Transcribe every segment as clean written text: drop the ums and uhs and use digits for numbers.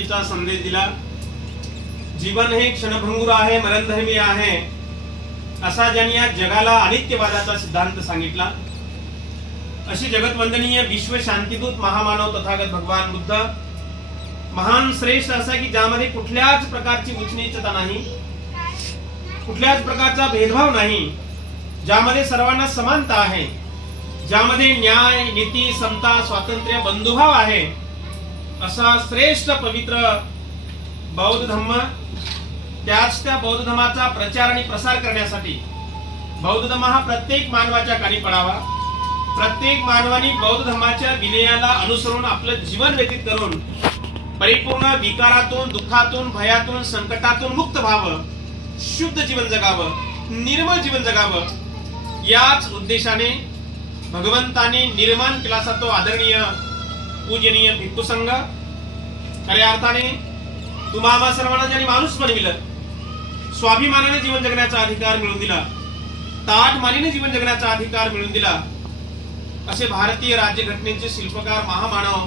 मुक्तीचा संदेश दिला। जीवन हे क्षणभंगुर आहे, मरणधर्मी आहे, असा ज्यांनी या जगाला अनित्यवादाचा सिद्धांत सांगितला। अशी जगतवंदनीय विश्व शांतीदूत महामानव तथागत भगवान बुद्ध महान श्रेष्ठ असा की ज्यामध्ये कुठल्याच प्रकारची उच्च-नीचता नाही, कुठल्याच प्रकारचा भेदभाव नाही, ज्यामध्ये सर्वांना समानता आहे, ज्यामध्ये न्याय, नीती, समता, स्वातंत्र्य, बंधुभाव आहे, असा श्रेष्ठ पवित्र बौद्ध धम्म, त्याच त्या बौद्ध धर्माचा प्रचार आणि प्रसार करण्यासाठी बौद्ध धर्म हा प्रत्येक मानवाच्या कानी पडावा। प्रत्येक मानवाने बौद्ध धर्माच्या विनयाला अनुसरून आपलं जीवन व्यतीत करून परिपूर्ण विकारातून, दुःखातून, भयातून, संकटातून मुक्त व्हावं, शुद्ध जीवन जगावं, निर्मळ जीवन जगावं, याच उद्देशाने भगवंताने निर्माण केला असा तो आदरणीय पूजनीय भिक्खू संघ खऱ्या अर्थाने तुम्हा आम्हा सर्वांना ज्यांनी माणूस बनविलं, स्वाभिमानाने जीवन जगण्याचा अधिकार मिळवून दिला, ताठमानीने जीवन जगण्याचा अधिकार मिळवून दिला, असे भारतीय राज्यघटनेचे शिल्पकार महामानव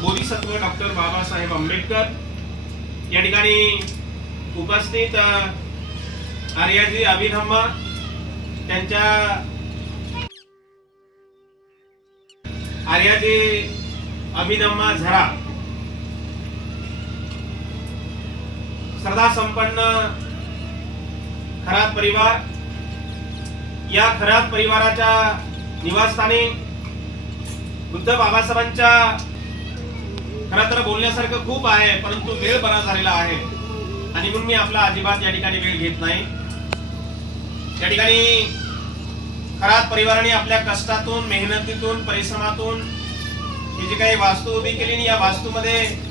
बोधिसत्व डॉक्टर बाबासाहेब आंबेडकर या ठिकाणी उपस्थित आर्याजी अभिधम्म त्यांच्या आर्याजी अभिधम्म झरा श्रद्धा संपन्न खरात परिवार, या खरात परिवाराच्या निवासस्थानी बुद्ध बाबासाहेबांच्या खरं तर बोलण्यासारखं खूप आहे, परंतु वेळ बरा झालेला आहे आणि म्हणून मी आपला अजिबात या ठिकाणी वेळ घेत नाही। या ठिकाणी खरात परिवाराने आपल्या कष्टातून, मेहनतीतून, परिश्रमातून ही जी काही वास्तू उभी केली, या वास्तूमध्ये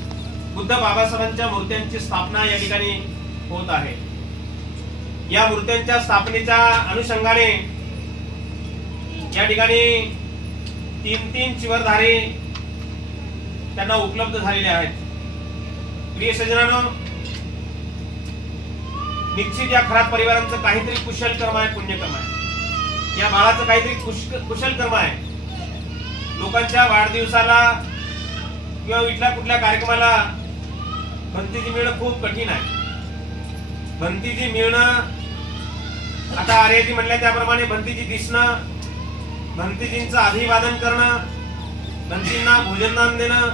बुद्ध बाबासाहेबांच्या मूर्त्यांची स्थापना या ठिकाणी होत आहे। या मूर्त्यांच्या स्थापनेच्या अनुषंगाने या ठिकाणी 3 चिवरधारे त्यांना उपलब्ध झालेले आहेत। प्रिय सज्जनांनो, निश्चित या खरात परिवारांचं काहीतरी कुशल कर्म आहे, पुण्यकर्म आहे, या बाळाचं काहीतरी कुशल कर्म आहे। लोकांच्या वाढदिवसाला किंवा इथल्या कुठल्या कार्यक्रमाला भंतीजी मिळणं खूप कठीण आहे। भंतीजी मिळणं, आता आर्यजी म्हणल्या त्याप्रमाणे भंतीजी दिसणं, भंतीजींचं अभिवादन करणं, भंतीजींना भोजनदान देणं,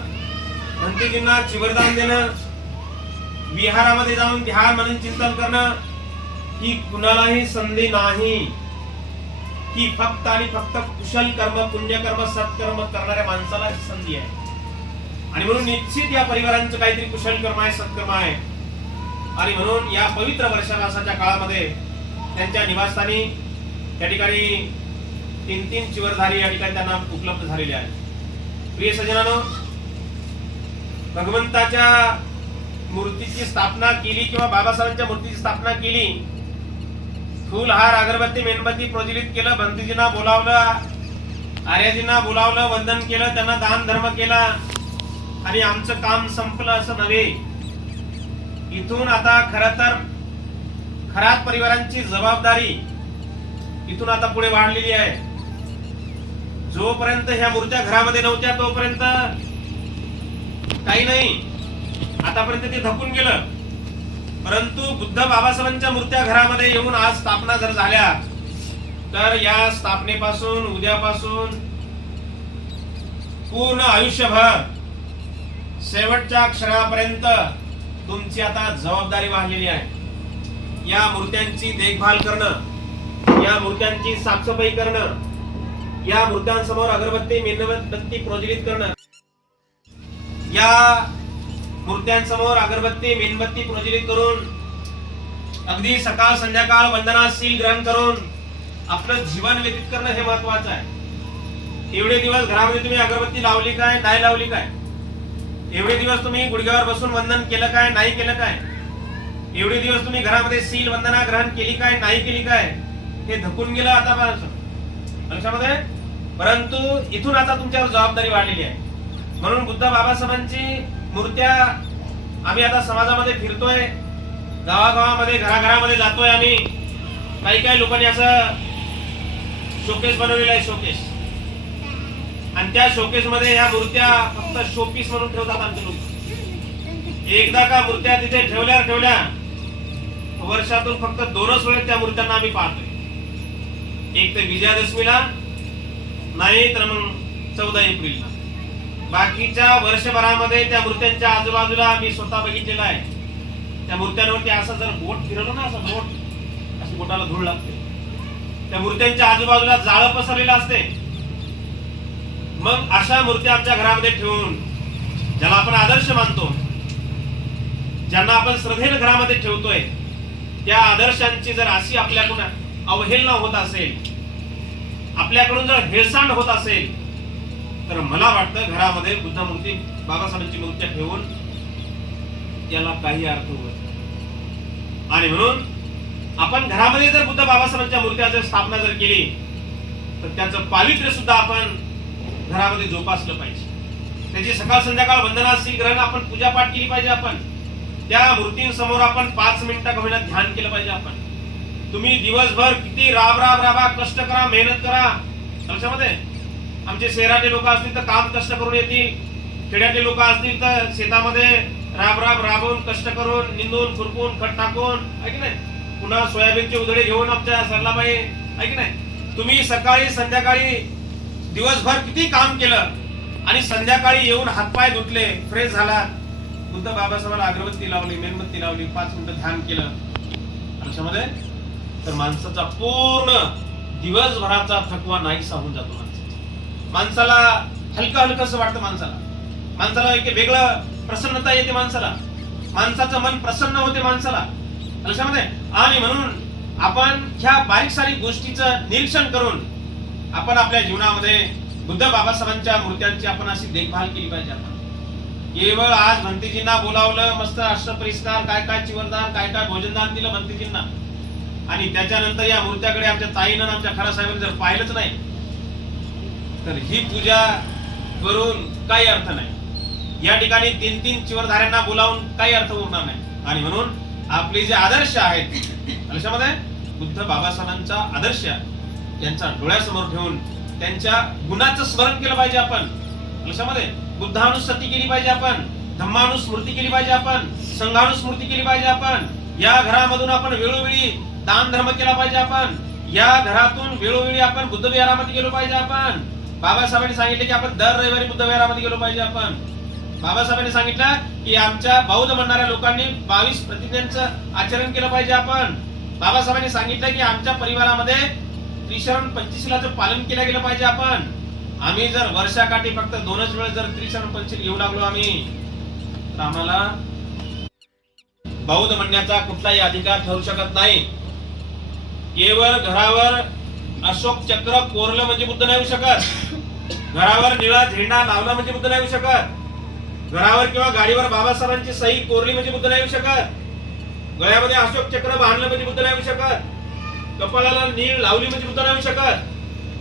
भंतीजींना चिवरदान देणं, विहारामध्ये जाऊन ध्यान म्हणून चिंतन करणं, ही कुणालाही संधी नाही। ही फक्त आणि फक्त कुशल कर्म, पुण्यकर्म, सत्कर्म करणाऱ्या माणसाला संधी आहे आणि म्हणून निश्चित या परिवारांचं काहीतरी कुशल कर्म आहे, सत्कर्म आहे आणि म्हणून या पवित्र वर्षावासाच्या काळामध्ये त्यांच्या निवासस्थानी या ठिकाणी 3 चिवरधारी या ठिकाणी त्यांना उपलब्ध झालेले आहेत। प्रिय सज्जनांनो, भगवंताच्या मूर्तीची स्थापना केली किंवा बाबासाहेबांच्या मूर्तीची स्थापना केली, फूल, हार, अगरबत्ती, मेणबत्ती प्रज्वलित केलं, भंतीजींना बोलावलं, आर्याजींना बोलावलं, वंदन केलं, त्यांना दान धर्म केला आणि आमचं काम संपलं असं नव्हे। इथून आता खरं तर खरात परिवारांची जबाबदारी इथून आता पुढे वाढलेली आहे। जोपर्यंत ह्या मूर्त्या घरामध्ये नव्हत्या तोपर्यंत काही नाही, आतापर्यंत ते धकून गेलं, परंतु बुद्ध बाबासाहेबांच्या मूर्त्या घरामध्ये येऊन आज स्थापना जर झाल्या तर या स्थापनेपासून उद्यापासून पूर्ण आयुष्यभर शेवटच्या क्षणापर्यंत तुमची आता जबाबदारी वाढलेली आहे। या मूर्त्यांची देखभाल करणं, या मूर्त्यांची साफसफाई करणं, या मूर्त्यांसमोर अगरबत्ती, मेणबत्ती प्रज्वलित करणं, या मूर्त्यांसमोर अगरबत्ती, मेणबत्ती प्रज्वलित करून अगदी सकाळ संध्याकाळ वंदनाशील ग्रहण करून आपलं जीवन व्यतीत करणं हे महत्वाचं आहे। एवढे दिवस घरामध्ये तुम्ही अगरबत्ती लावली काय, नाही लावली काय? एवढे दिवस तुम्ही गुडघ्यावर बसून वंदन केलं काय, नाही केलं काय? एवढे दिवस तुम्ही घरामध्ये शील वंदना ग्रहण केली काय, नाही केली काय? हे धकून गेलं आता लक्षामध्ये, परंतु इथून आता तुमच्यावर जबाबदारी वाढलेली आहे। म्हणून बुद्ध बाबासाहेबांची मूर्त्या आम्ही आता समाजामध्ये फिरतोय, गावागावामध्ये, घराघरामध्ये जातोय आम्ही। काही लोकांनी असं शोकेस बनवलेला आहे, शोकेस, आणि त्या शोकेस मध्ये ह्या मूर्त्या फक्त शोपीस म्हणून ठेवतात आमचे लोक। एकदा का मूर्त्या तिथे ठेवल्या वर्षातून फक्त 2च वेळेस त्या मूर्त्यांना आम्ही पाहतोय. एक तर विजयादशमीला, नाही तर मग 14 एप्रिलला. बाकीच्या वर्षभरामध्ये त्या मूर्त्यांच्या आजूबाजूला मी स्वतः बघितलेला आहे. त्या मूर्त्यांवरती असं जर बोट फिरवलं ना, असं बोट अशी बोटाला धूळ लागते. त्या मूर्त्यांच्या आजूबाजूला जाळं पसरलेलं असते. मग अशा मूर्त्या आमच्या घरामध्ये ठेवून, ज्याला आपण आदर्श मानतो, ज्यांना आपण श्रद्धेने घरामध्ये ठेवतोय, त्या आदर्शांची जर अशी आपल्याकडून अवहेलना होत असेल, आपल्याकडून जर हेळसांड होत असेल, तर मला वाटतं घरामध्ये बुद्ध मूर्ती, बाबासाहेबांची मूर्ती ठेवून याला काही अर्थ होत. आणि म्हणून आपण घरामध्ये जर बुद्ध बाबासाहेबांच्या मूर्त्याची स्थापना जर केली, तर त्याचं पावित्र्य सुद्धा आपण घरामध्ये जोपासलं पाहिजे. त्याची सकाळ संध्याकाळ वंदना ग्रहण आपण पूजापाठ केली पाहिजे. आपण त्या मूर्तींसमोर आपण 5 मिनिटं का होईना ध्यान केलं पाहिजे. आपण तुम्ही दिवसभर किती राबा कष्ट करा, मेहनत करा. लक्षामध्ये आमचे शहराचे लोक असतील तर काम कष्ट करून येतील, खेड्याचे लोक असतील तर शेतामध्ये राबून कष्ट करून, निंदून खुरपून खत टाकून, आहे की नाही, पुन्हा सोयाबीनचे उधळे घेऊन आमच्या सरलाबाई, आहे की नाही. तुम्ही सकाळी संध्याकाळी दिवसभर किती काम केलं आणि संध्याकाळी येऊन हातपाय धुतले, फ्रेश झाला, बुद्ध बाबासाहेबांना अगरबत्ती लावली, मेणबत्ती लावली, 5 मिनिटं ध्यान केलं आयुष्यामध्ये, तर माणसाचा पूर्ण दिवसभराचा थकवा नाहीसा होऊन जातो. माणसाला हलकं वाटतं. माणसाला एक वेगळं प्रसन्नता येते. माणसाचं मन प्रसन्न होते माणसाला आयुष्यामध्ये. आणि म्हणून आपण ह्या बारीक सारीक गोष्टीचं निरीक्षण करून आपण आपल्या जीवनामध्ये बुद्ध बाबासाहेबांच्या मूर्त्यांची आपण अशी देखभाल केली पाहिजे. आपण केवळ आज भंतीजींना बोलावलं, मस्त अष्टपरिस्कार, काय चिवरदान, काय भोजनदान दिलं भंतीजींना, आणि त्याच्यानंतर या मूर्त्याकडे आमच्या ताईनं आमच्या खरासाहेबांनी जर पाहिलंच नाही, तर ही पूजा करून काही अर्थ नाही. या ठिकाणी 3 चिवरधाऱ्यांना बोलावून काही अर्थ उरणार नाही. आणि म्हणून आपले जे आदर्श आहेत आयुष्यामध्ये, बुद्ध बाबासाहेबांचा आदर्श यांचा डोळ्यासमोर ठेवून त्यांच्या गुणाचं स्मरण केलं पाहिजे. आपण आयुष्यामध्ये बुद्धानुस्मृती केली पाहिजे. आपण धम्मानुस्मृती केली पाहिजे. आपण संघानुस्मृती केली पाहिजे. आपण या घरामधून आपण वेळोवेळी दान धर्म केला पाहिजे. आपण या घरातून वेळोवेळी आपण बुद्ध विहारामध्ये गेलो पाहिजे. आपण बाबासाहेबांनी सांगितले की आपण दर रविवारी बुद्ध विहारामध्ये गेलो पाहिजे. आपण बाबासाहेबांनी सांगितलं की आमच्या बौद्ध म्हणणाऱ्या लोकांनी 22 प्रतिज्ञांचं आचरण केलं पाहिजे. आपण बाबासाहेबांनी सांगितलं की आमच्या परिवारामध्ये त्रिशरण पंचशीलाचं पालन केलं गेलं पाहिजे. आपण आम्ही जर वर्षाकाठी फक्त 2च वेळ जर त्रिशरण पंचशील घेऊ लागलो आम्ही, तर आम्हाला बौद्ध म्हणण्याचा कुठलाही अधिकार ठरू शकत नाही. केवळ घरावर अशोक चक्र कोरलं म्हणजे बुद्ध नाही होऊ शकत. घरावर निळा झेंडा लावला म्हणजे बुद्ध नाही होऊ शकत. घरावर किंवा गाडीवर बाबासाहेबांची सही कोरली म्हणजे बुद्ध नाही होऊ शकत. गळ्यामध्ये अशोक चक्र बांधलं म्हणजे बुद्ध नाही होऊ शकत. कपाळाला नीळ लावली म्हणजे बुद्ध नाही होऊ शकत.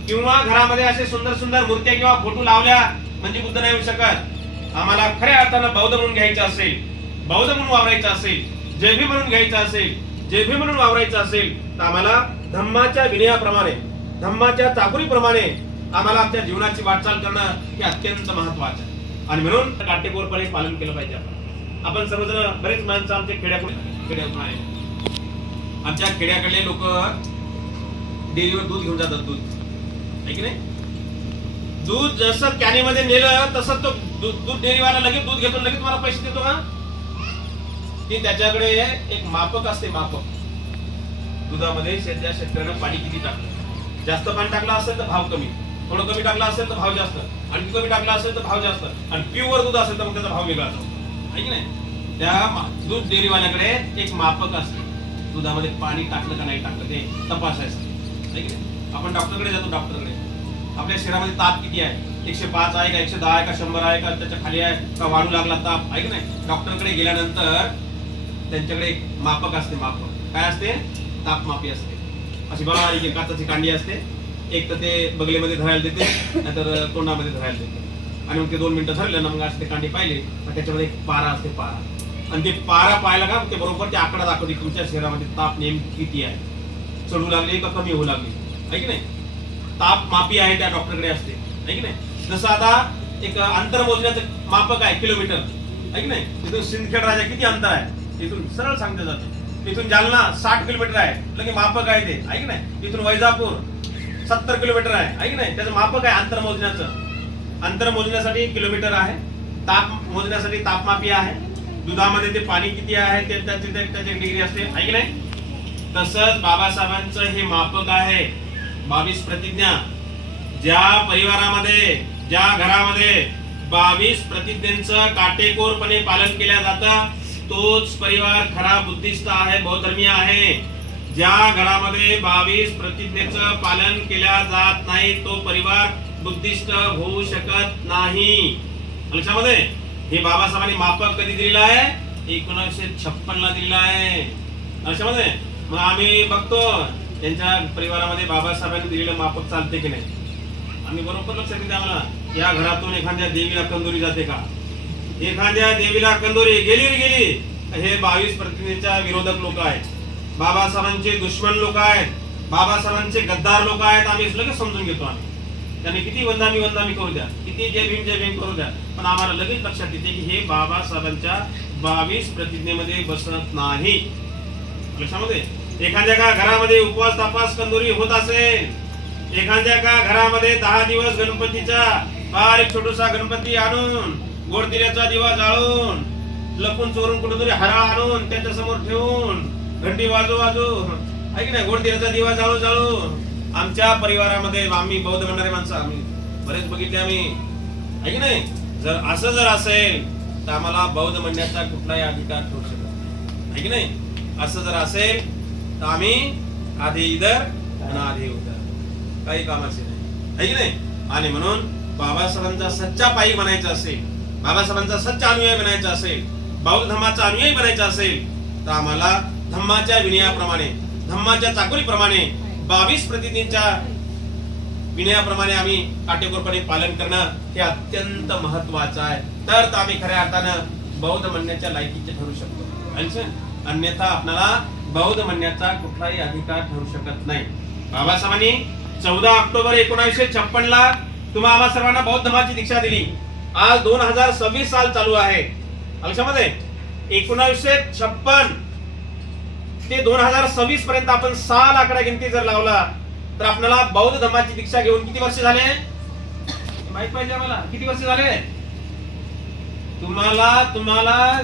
किंवा घरामध्ये असे सुंदर मूर्त्या किंवा फोटो लावल्या म्हणजे बुद्ध नाही होऊ शकत. आम्हाला खऱ्या अर्थानं बौद्ध म्हणून घ्यायचं असेल, बौद्ध म्हणून वावरायचं असेल, जैभी म्हणून घ्यायचं असेल, जैभी म्हणून वावरायचं असेल, तर आम्हाला धम्माच्या विनयाप्रमाणे, धम्माच्या चाकुरीप्रमाणे आम्हाला आमच्या जीवनाची वाटचाल करणं हे अत्यंत महत्वाचं आहे. आणि म्हणून काटेकोरपणे पालन केलं पाहिजे. आपण सर्वजण, बरेच माणसं आमच्या खेड्यातून आहे. आमच्या खेड्याकडले लोक डेअरीवर दूध घेऊन जातात. दूध आहे की नाही. दूध जसं कॅनीमध्ये नेलं तसं तो दूध डेअरीवाला लगेच दूध घेतो, लगेच मला पैसे देतो का. की त्याच्याकडे एक मापक असते. मापक दुधामध्ये शेतकऱ्यानं पाणी किती टाकलं, जास्त पाणी टाकलं असेल तर भाव कमी, थोडं कमी टाकलं असेल तर भाव जास्त, आणखी कमी टाकलं असेल तर भाव जास्त, आणि प्युअर दूध असेल तर मग त्याचा भाव वेगळा असतो. आहे की नाही. त्या दूध डेअरीवाल्याकडे एक मापक असते. दुधामध्ये पाणी टाकलं का नाही टाकलं ते तपासायचं. आहे की नाही. आपण डॉक्टरकडे जातो. डॉक्टरकडे आपल्या शरीरामध्ये ताप किती आहे, 105 आहे का, 110 आहे का, 100 आहे का, त्याच्या खाली आहे का, वाढू लागला ताप, आहे की नाही. डॉक्टरकडे गेल्यानंतर त्यांच्याकडे एक मापक असते. मापक काय असते, तापमापी असते. अशी बारीक काचाची कांडी असते. एक तर ते बगलेमध्ये धरायला देते, नाहीतर तोंडामध्ये धरायला देते. आणि मग ते 2 मिनिटं धरलं ना, मग अशी ते कांडी पाहिली तर त्याच्यामध्ये एक पारा असते. पारा, आणि ते पारा पाहिला का ते बरोबर ते आकडा दाखवते तुमच्या शरीरामध्ये ताप नेमकी किती आहे, चढू लागली का कमी होऊ लागली. आहे की नाही. ताप मापी आहे त्या डॉक्टरकडे असते. आहे की नाही. जसं आता एक अंतर मोजण्याचं मापक आहे, किलोमीटर. आहे की नाही. तिथून सिंदखेड राजा किती अंतर आहे इथून सरळ सांगते जाते. इथून जालना 60 किलोमीटर आहे, लगे मापक आहे ते, आहे की नाही. इथून वैजापूर 70 किलोमीटर आहे की नाही. त्याचं मापक आहे अंतर मोजण्याचं. अंतर मोजण्यासाठी किलोमीटर आहे, ताप मोजण्यासाठी तापमापी आहे, दुधामध्ये ते पाणी किती आहे ते त्याची डिग्री असते, आहे की नाही. तसंच बाबासाहेबांचं हे मापक आहे 22 प्रतिज्ञा. ज्या परिवारामध्ये, ज्या घरामध्ये 22 प्रतिज्ञांचं काटेकोरपणे पालन केलं जातं तोच परिवार खरा बुद्धिस्ट आहे, बौद्धर्मीय आहे. ज्या घरामध्ये 22 प्रतिज्ञेचं पालन केल्या जात नाही तो परिवार बुद्धिस्ट होऊ शकत नाही. लक्षामध्ये हे बाबासाहेबांनी मापक कधी दिलेलं आहे 1956 ला दिलेलं आहे. लक्षामध्ये मग आम्ही बघतो त्यांच्या परिवारामध्ये बाबासाहेबांनी दिलेलं मापक चालते की नाही. आम्ही बरोबर लक्षात घेतो आम्हाला या घरातून एखाद्या देवीला कंदोरी जाते का, एखाद्या देवीला कंदोरी गेली हे 22 प्रतिज्ञेच्या विरोधक लोक आहेत, बाबासाहेबांचे दुश्मन लोक आहेत, बाबासाहेबांचे गद्दार लोक आहेत. आम्ही लगेच समजून घेतो. आम्ही त्यांनी किती वंदामी करू द्या, किती जय भीम करू द्या, पण आम्हाला लगेच लक्षात येते की हे बाबासाहेबांच्या 22 प्रतिज्ञेमध्ये बसत नाही. लक्षामध्ये एखाद्या का घरामध्ये उपवास तापास कंदोरी होत असेल, एखाद्या का घरामध्ये 10 दिवस गणपतीचा बारीक छोटूसा गणपती आणून गोडदिऱ्याचा दिवा जाळून लपून चोरून कुठेतरी हरा आणून त्याच्या समोर ठेवून घंटी वाजू आहे की नाही, गोडदिऱ्याचा दिवा जाळू आमच्या परिवारामध्ये आम्ही बौद्ध म्हणणारे माणसं आम्ही बरेच बघितले आम्ही, आहे की नाही. जर असेल तर आम्हाला बौद्ध म्हणण्याचा कुठलाही अधिकार ठेवू शकत, आहे की नाही. असं जर असेल तर आम्ही आधी इधर आणि आधी उधर, काही कामाचे नाही, आहे की नाही. आणि म्हणून बाबासाहेबांचा सच्चा पायी बनायचा असेल, बाबासाहेबांचा सच्चा अनुयायी बनायचा असेल, बौद्ध धर्माचा अनुयायी बनायचा असेल तर आम्हाला धम्माच्या विनयाप्रमाणे, धम्माच्या चाकोरीप्रमाणे 22 प्रतिज्ञेच्या विनयाप्रमाणे आम्ही काटेकोरपणे पालन करणं हे अत्यंत महत्वाचं आहे. तर आम्ही खऱ्या अर्थानं बौद्ध म्हणण्याच्या लायकीचे ठरू शकतो. अन्यथा आपल्याला बौद्ध म्हणण्याचा कुठलाही अधिकार ठरू शकत नाही. बाबासाहेबांनी 14 ऑक्टोबर 1956 ला तुम्हा आम्हा सर्वांना बौद्ध धर्माची दीक्षा दिली. आज 2026 साल चालू आहे. लक्षामध्ये 1956 ते 2026 पर्यंत आपण 6 आकडा गिनती जर लावला तर आपल्याला बौद्ध धर्माची दीक्षा घेऊन किती वर्ष झाले माहित पाहिजे आम्हाला. किती वर्ष झाले तुम्हाला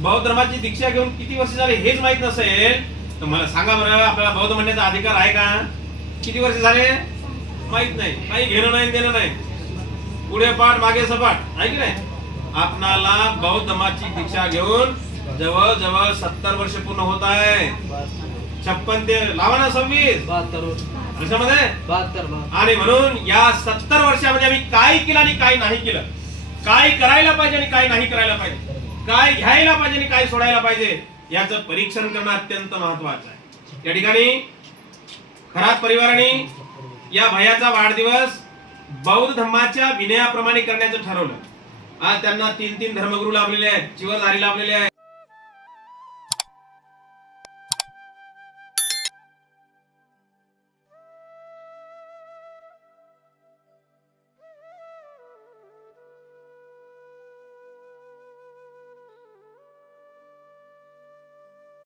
बौद्ध धर्माची दीक्षा घेऊन किती वर्ष झाले हेच माहित नसेल तर मला सांगा बरं, आपल्याला बौद्ध म्हणण्याचा अधिकार आहे का? किती वर्ष झाले माहित नाही, काही घेणं नाही देणं नाही, पुढे पाठ मागे सपाट, आहे की नाही. आपणाला बौद्ध धर्माची दीक्षा घेऊन जवळ 70 वर्ष पूर्ण होत आहे. 56 ते लावा ना 26 वर्षामध्ये 72. आणि म्हणून या 70 वर्षामध्ये आम्ही काय केलं आणि काय नाही केलं, काय करायला पाहिजे आणि काय नाही करायला पाहिजे, काय घ्यायला पाहिजे आणि काय सोडायला पाहिजे याचं परीक्षण करणं अत्यंत महत्वाचं आहे. या ठिकाणी खरात परिवाराने या भैयाचा वाढदिवस बौद्ध धर्माच्या विनयाप्रमाणे करण्याचं ठरवलं. आज त्यांना 3 धर्मगुरू लाभलेले आहेत, चिवरधारी लाभलेले आहेत.